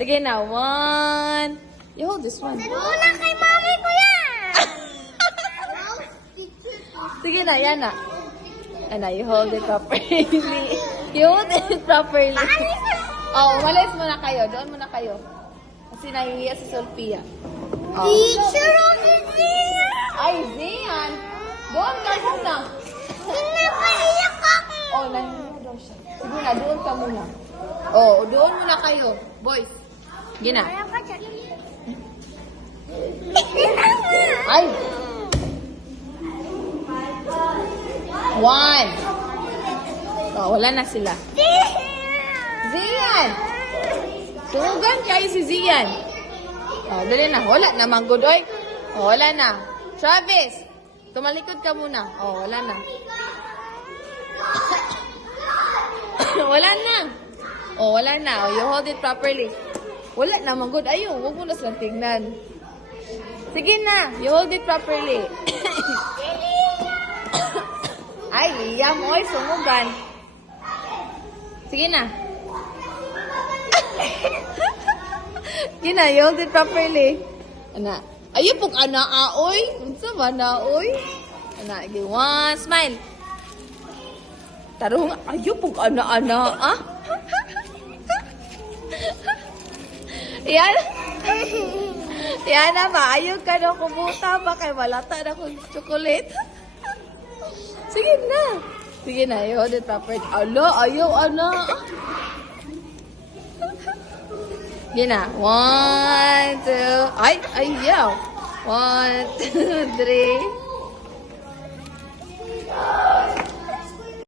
Sige na, one. You hold this one. Muna kay mami ko yan. Sige na, yan na. Ano, you hold it properly. You hold it properly. Oh, umalis muna kayo. Doon muna kayo. Kasi nahihiya si Sophia. Oh. Teacher of the year. Ay, Zian. Doon ka muna. Pinapaiyak ako. Oh, nahihiya daw siya. Sige na, doon ka muna. Oh, doon muna kayo. Boys. Sige na. Wala ka dyan. Ay! One. Oh, wala na sila. Zian! Sunugan kayo si Zian. Oh, dali na. Wala na, Manggodoy. Oh, wala na. Travis! Tumalikod ka muna. Oh, wala na. Wala na. Oh, wala na. Oh, you hold it properly. Wala na, Manggod. Ayun, huwag mo na silang tingnan. Sige na. You hold it properly. Ay, Liam. Oy, sumugan. Sige na. Sige na, you hold it properly. Ana. Ayun pong ana, aoy. Unsa ba na, oy? Ana, give one smile. Tarong, ayun pong ana, ah? Yan. Yan na ba? Ayun ka na kumuta ba? Kaya malata na kong chocolate. Sige na. Sige na, you hold it properly. Alo, ayaw, ana. Sige na. One, two. Ay, ayaw. One, two, three.